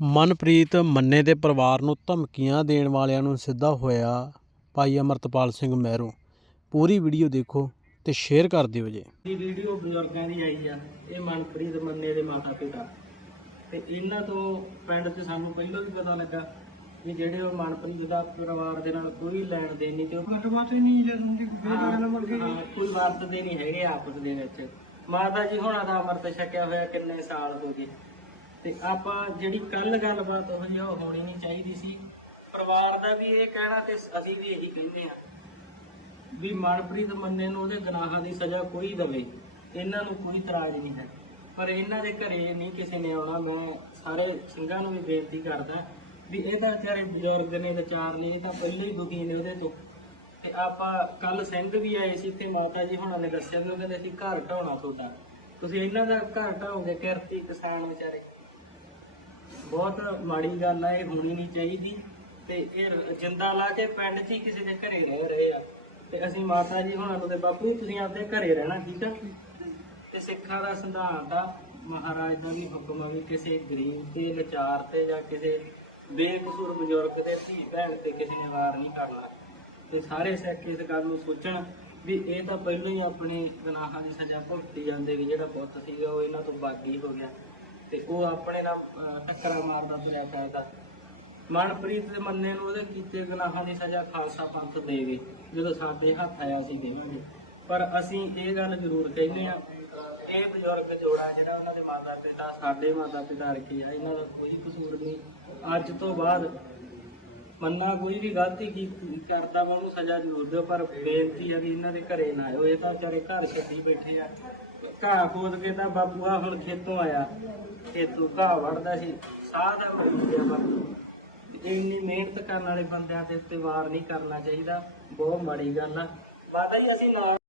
ਮਨਪ੍ਰੀਤ ਮੰਨੇ ਦੇ ਪਰਿਵਾਰ ਨੂੰ ਧਮਕੀਆਂ ਦੇਣ ਵਾਲਿਆਂ ਨੂੰ ਸਿੱਧਾ ਹੋਇਆ ਭਾਈ ਅਮਰਤਪਾਲ ਸਿੰਘ ਮਹਿਰੋਂ। ਪੂਰੀ ਵੀਡੀਓ ਦੇਖੋ ਤੇ ਸ਼ੇਅਰ ਕਰ ਦਿਓ ਜੀ। ਇਹ ਵੀਡੀਓ ਬਜ਼ੁਰਗਾਂ ਦੀ ਆਈ ਆ ਇਹ ਮਨਪ੍ਰੀਤ ਮੰਨੇ ਦੇ ਮਾਤਾ ਪਿਤਾ। ਤੇ ਇਹਨਾਂ ਤੋਂ ਪਿੰਡ 'ਚ ਸਾਨੂੰ ਪਹਿਲਾਂ ਵੀ ਪਤਾ ਲੱਗਾ ਵੀ ਜਿਹੜੇ ਉਹ ਮਨਪ੍ਰੀਤ ਦਾ ਪਰਿਵਾਰ ਦੇ ਨਾਲ ਕੋਈ ਲੈਣ ਦੇਣ ਨਹੀਂ ਤੇ ਉਹ ਗੱਲਬਾਤ ਹੀ ਨਹੀਂ ਜਦੋਂ ਦੀ ਕੋਈ ਵਰਤਦੇ ਨਹੀਂ ਹੈਗੇ ਆਪਸ ਦੇ ਵਿੱਚ। ਮਾਤਾ ਜੀ ਹੁਣਾਂ ਦਾ ਅੰਮ੍ਰਿਤ ਛਕਿਆ ਹੋਇਆ ਕਿੰਨੇ ਸਾਲ ਹੋ ਗਏ। ਤੇ ਆਪਾਂ ਜਿਹੜੀ ਕੱਲ ਗੱਲਬਾਤ ਉਹ ਜਿਹੀ ਉਹ ਹੋਣੀ ਨਹੀਂ ਚਾਹੀਦੀ ਸੀ। ਪਰਿਵਾਰ ਦਾ ਵੀ ਇਹ ਕਹਿਣਾ ਤੇ ਅਸੀਂ ਵੀ ਇਹੀ ਕਹਿੰਦੇ ਆ ਵੀ ਮਨਪ੍ਰੀਤ ਮੰਨੇ ਨੂੰ ਉਹਦੇ ਗੁਨਾਹਾਂ ਦੀ ਸਜ਼ਾ ਕੋਈ ਦਵੇ, ਇਹਨਾਂ ਨੂੰ ਕੋਈ ਇਤਰਾਜ਼ ਨਹੀਂ ਹੈ। ਪਰ ਇਹਨਾਂ ਦੇ ਘਰੇ ਨਹੀਂ ਕਿਸੇ ਨੇ ਆਉਣਾ, ਮੈਂ ਸਾਰੇ ਸਿੰਘਾਂ ਨੂੰ ਵੀ ਬੇਨਤੀ ਕਰਦਾ ਵੀ ਇਹ ਤਾਂ ਵਿਚਾਰੇ ਬਜ਼ੁਰਗ ਨੇ, ਵਿਚਾਰ ਨੇ, ਇਹ ਤਾਂ ਪਹਿਲੇ ਹੀ ਦੁਖੀ ਨੇ ਉਹਦੇ ਤੋਂ। ਤੇ ਆਪਾਂ ਕੱਲ ਸਿੰਘ ਵੀ ਆਏ ਸੀ ਤੇ ਮਾਤਾ ਜੀ ਹੁਣਾਂ ਨੇ ਦੱਸਿਆ ਵੀ ਉਹ ਕਹਿੰਦੇ ਸੀ ਘਰ ਢਾਉਣਾ ਤੁਹਾਡਾ। ਤੁਸੀਂ ਇਹਨਾਂ ਦਾ ਘਰ ਢਾਓਗੇ ਕਿਰਤੀ ਕਿਸਾਨ ਵਿਚਾਰੇ। ਬਹੁਤ ਮਾੜੀ ਗੱਲ ਆ, ਇਹ ਹੋਣੀ ਨਹੀਂ ਚਾਹੀਦੀ। ਤੇ ਇਹ ਜਿੰਦਾ ਲਾ ਕੇ ਪਿੰਡ 'ਚ ਹੀ ਕਿਸੇ ਦੇ ਘਰੇ ਰਹਿ ਰਹੇ ਆ। ਤੇ ਅਸੀਂ ਮਾਤਾ ਜੀ ਹੁਣਾਂ ਨੂੰ ਤੇ ਬਾਪੂ ਤੁਸੀਂ ਆਪਦੇ ਘਰੇ ਰਹਿਣਾ, ਠੀਕ ਆ? ਤੇ ਸਿੱਖਾਂ ਦਾ ਸਿਧਾਂਤ ਆ, ਮਹਾਰਾਜ ਦਾ ਵੀ ਹੁਕਮ ਆ ਵੀ ਕਿਸੇ ਗਰੀਬ ਤੇ ਵਿਚਾਰ ਤੇ ਜਾਂ ਕਿਸੇ ਬੇਕਸੂਰ ਬਜ਼ੁਰਗ ਤੇ ਧੀ ਭੈਣ ਤੇ ਕਿਸੇ ਨੇ ਵਾਰ ਨਹੀਂ ਕਰਨਾ। ਤੇ ਸਾਰੇ ਸਿੱਖ ਇਸ ਗੱਲ ਨੂੰ ਸੋਚਣ ਵੀ ਇਹ ਤਾਂ ਪਹਿਲਾਂ ਹੀ ਆਪਣੇ ਗੁਨਾਹਾਂ ਦੀ ਸਜ਼ਾ ਭੁਗਤੀ ਜਾਂਦੇ ਵੀ ਜਿਹੜਾ ਬੁੱਤ ਸੀਗਾ ਉਹ ਇਹਨਾਂ ਤੋਂ ਬਾਗੀ ਹੋ ਗਿਆ। ਤੇ ਉਹ ਆਪਣੇ ਨਾਲ ਅਹ, ਟੱਕਰਾਂ ਮਾਰਦਾ ਤੁਰਿਆ ਫਿਰਦਾ। ਮਨਪ੍ਰੀਤ ਦੇ ਮੰਨੇ ਨੂੰ ਉਹਦੇ ਕੀਤੇ ਗੁਨਾਹਾਂ ਦੀ ਸਜ਼ਾ ਖਾਲਸਾ ਪੰਥ ਦੇਵੇ ਜਦੋਂ ਸਾਡੇ ਹੱਥ ਆਇਆ ਸੀ ਦੇਵਾਂਗੇ। ਪਰ ਅਸੀਂ ਇਹ ਗੱਲ ਜ਼ਰੂਰ ਕਹਿੰਦੇ ਆ ਇਹ ਬਜ਼ੁਰਗ ਜੋੜਾ ਜਿਹੜਾ ਉਹਨਾਂ ਦੇ ਮਾਤਾ ਪਿਤਾ ਸਾਡੇ ਮਾਤਾ ਪਿਤਾ ਰਖੇ ਆ ਇਹਨਾਂ ਦਾ ਕੋਈ ਕਸੂਰ ਨਹੀਂ। ਅੱਜ ਤੋਂ ਬਾਅਦ ਮੰਨਾ ਕੋਈ ਵੀ ਗਲਤੀ ਕੀ ਕਰਦਾ ਵਾ ਉਹਨੂੰ ਸਜ਼ਾ ਜ਼ਰੂਰ ਦਿਓ ਪਰ ਬੇਨਤੀ ਆ ਵੀ ਇਹਨਾਂ ਦੇ ਘਰੇ ਨਾ ਆਇਓ। ਇਹ ਤਾਂ ਵਿਚਾਰੇ ਘਰ ਛੱਡੀ ਬੈਠੇ ਆ। ਘਾਹ ਖੋਦ ਕੇ ਤਾਂ ਬਾਪੂ ਆ ਹੁਣ ਖੇਤੋਂ ਆਇਆ। ਖੇਤੋਂ ਘਾਹ ਵੜਦਾ ਸੀ। ਸਾਹ ਦਾ ਮਰੀਜ਼ ਬਾਪੂ। ਇੰਨੀ ਮਿਹਨਤ ਕਰਨ ਵਾਲੇ ਬੰਦਿਆਂ ਤੇ ਉੱਤੇ ਵਾਰ ਨਹੀਂ ਕਰਨਾ ਚਾਹੀਦਾ। ਬਹੁਤ ਮਾੜੀ ਗੱਲ ਆ। ਮਾਤਾ ਜੀ, ਅਸੀਂ ਨਾਲ